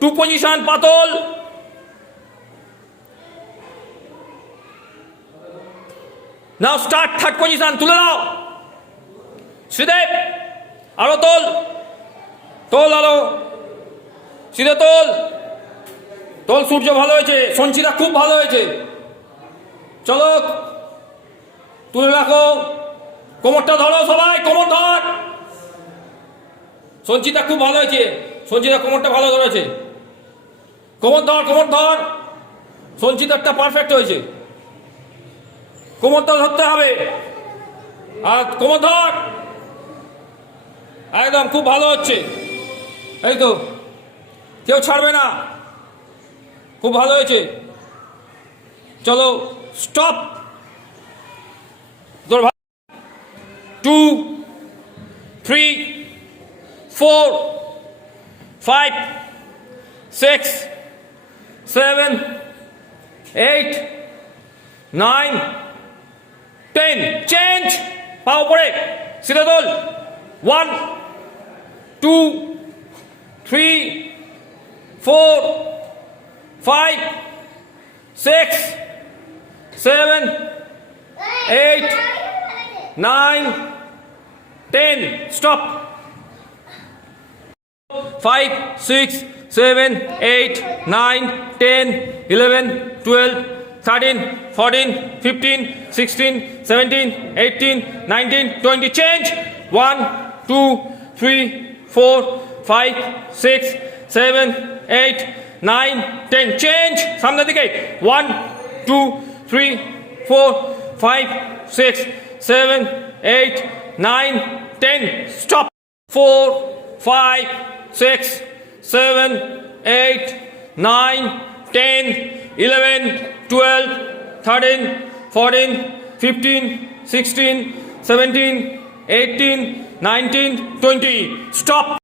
2 position Patul. Now start 3rd position, তুলে নাও শ্রীদেব, আরো তোল, তোল আরো, সিধে তোল, তোল, সূর্য ভালো হয়েছে, সঞ্চিতা খুব ভালো হয়েছে, চলো তুলে রাখো, কোমরটা ধরো সবাই, কোমর ধর, সঞ্চিতা খুব ভালো হয়েছে, সঞ্চিতা কোমরটা ভালো ধরেছে, কোমর ধর, কোমর ধর, সঞ্চিতারটা পারফেক্ট হয়েছে, কোমরটা ধরতে হবে, আর কোমর ধর, একদম খুব ভালো হচ্ছে, এই তো কেউ ছাড়বে না, খুব ভালো হয়েছে, চলো স্টপ, 2 3 4 5 6 7 8 9 10 চেঞ্জ, পা উপরে, সিধে তোল, 1 2 3 4 5 6 7 8 9 10 stop, 5 6 7 8 9 10 11 12 13 14 15 16 17 18 19 20 change, 1 2 3 4 5 6 7 8 9 10 change, সামনের দিকে, 1 2 3 4 5 6 7 8 9 10 stop, 4 5 6 7 8 9 10 11 12 13 14 15 16 17 18 19 20 stop.